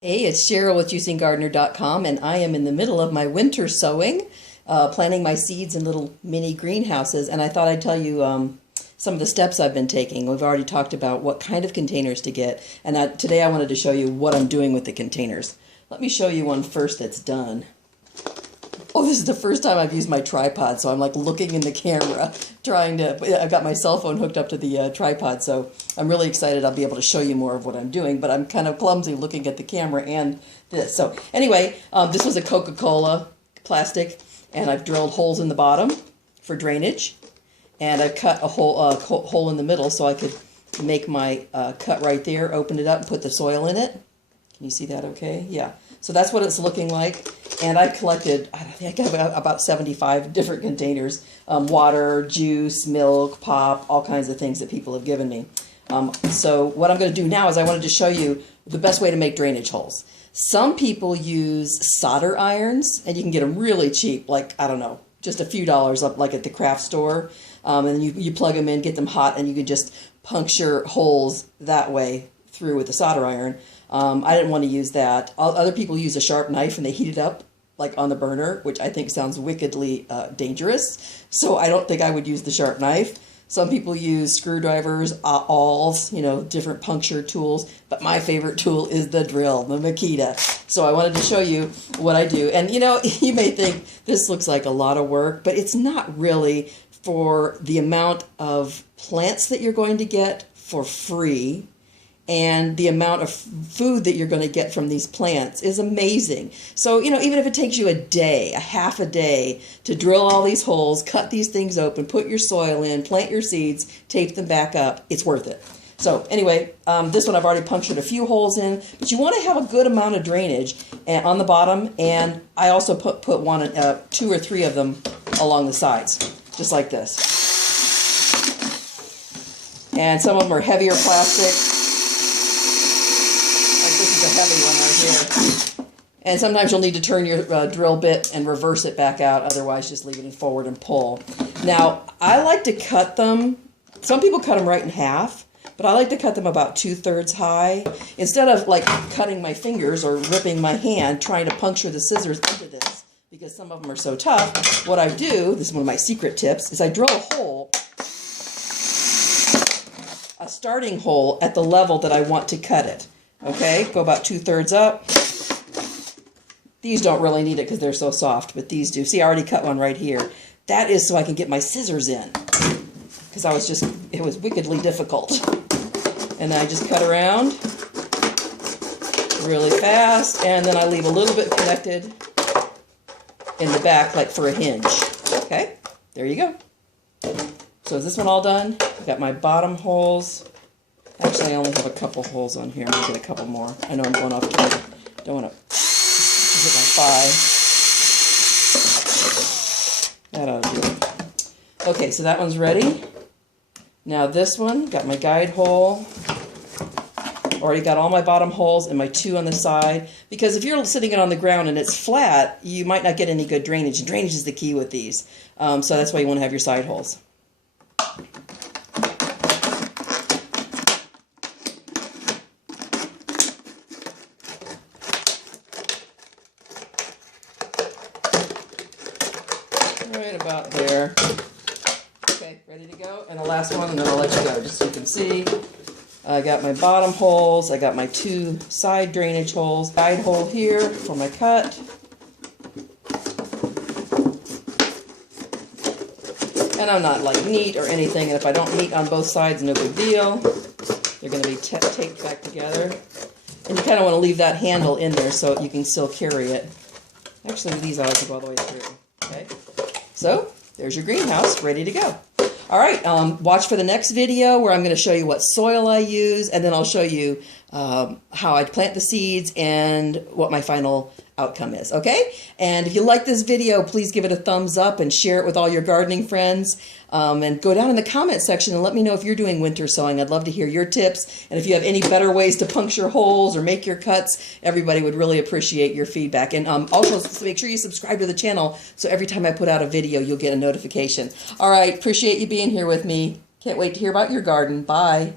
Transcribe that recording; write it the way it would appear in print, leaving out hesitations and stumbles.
Hey, it's Sheryl with juicinggardener.com, and I am in the middle of my winter sowing, planting my seeds in little mini greenhouses, and I thought I'd tell you some of the steps I've been taking. We've already talked about what kind of containers to get, and today I wanted to show you what I'm doing with the containers. Let me show you one first that's done. Oh, this is the first time I've used my tripod, so I'm like looking in the camera, I've got my cell phone hooked up to the tripod, so I'm really excited I'll be able to show you more of what I'm doing, but I'm kind of clumsy looking at the camera and this. So anyway, this was a Coca-Cola plastic, and I've drilled holes in the bottom for drainage, and I've cut a hole in the middle so I could make my cut right there, open it up, and put the soil in it. Can you see that okay? Yeah. So that's what it's looking like. And I've collected, I think I have about 75 different containers. Water, juice, milk, pop, all kinds of things that people have given me. So what I'm going to do now is I wanted to show you the best way to make drainage holes. Some people use solder irons, and you can get them really cheap, like, I don't know, just a few dollars up like at the craft store. And you plug them in, get them hot, and you can just puncture holes that way through with the solder iron. I didn't want to use that. Other people use a sharp knife and they heat it up like on the burner, which I think sounds wickedly dangerous. So I don't think I would use the sharp knife. Some people use screwdrivers, awls, different puncture tools. But my favorite tool is the drill, the Makita. So I wanted to show you what I do. And you may think this looks like a lot of work, but it's not really. For the amount of plants that you're going to get for free, and the amount of food that you're going to get from these plants is amazing. So, even if it takes you a day, a half a day to drill all these holes, cut these things open, put your soil in, plant your seeds, tape them back up, it's worth it. So anyway, this one I've already punctured a few holes in, but you want to have a good amount of drainage on the bottom, and I also put two or three of them along the sides, just like this. And some of them are heavier plastic. This is a heavy one right here. And sometimes you'll need to turn your drill bit and reverse it back out. Otherwise, just leave it in forward and pull. Now, I like to cut them. Some people cut them right in half, but I like to cut them about 2/3 high. Instead of like cutting my fingers or ripping my hand trying to puncture the scissors into this, because some of them are so tough, what I do, this is one of my secret tips, is I drill a hole, a starting hole at the level that I want to cut it. Okay, go about 2/3 up. These don't really need it because they're so soft, but these do. See, I already cut one right here. That is so I can get my scissors in, because it was wickedly difficult. And then I just cut around really fast, and then I leave a little bit connected in the back, like for a hinge. Okay, there you go. So is this one all done? I've got my bottom holes. Actually, I only have a couple holes on here. I'm going to get a couple more. I know I'm going off camera. Don't want to hit my thigh. That ought to do it. Okay, so that one's ready. Now this one, got my guide hole. Already got all my bottom holes and my two on the side. Because if you're sitting it on the ground and it's flat, you might not get any good drainage. Drainage is the key with these. So that's why you want to have your side holes. Right about there. Okay, ready to go? And the last one, and then I'll let you go, just so you can see. I got my bottom holes. I got my two side drainage holes. Guide hole here for my cut. And I'm not like neat or anything, and if I don't neat on both sides, no big deal. They're going to be taped back together. And you kind of want to leave that handle in there so you can still carry it. Actually, these I like to go all the way through. Okay. So, there's your greenhouse, ready to go. All right, watch for the next video where I'm going to show you what soil I use, and then I'll show you how I plant the seeds and what my final outcome is, okay? And if you like this video, please give it a thumbs up and share it with all your gardening friends. And go down in the comment section and let me know if you're doing winter sowing. I'd love to hear your tips. And if you have any better ways to puncture holes or make your cuts, everybody would really appreciate your feedback. And also make sure you subscribe to the channel so every time I put out a video, you'll get a notification. All right, appreciate you being here with me. Can't wait to hear about your garden. Bye.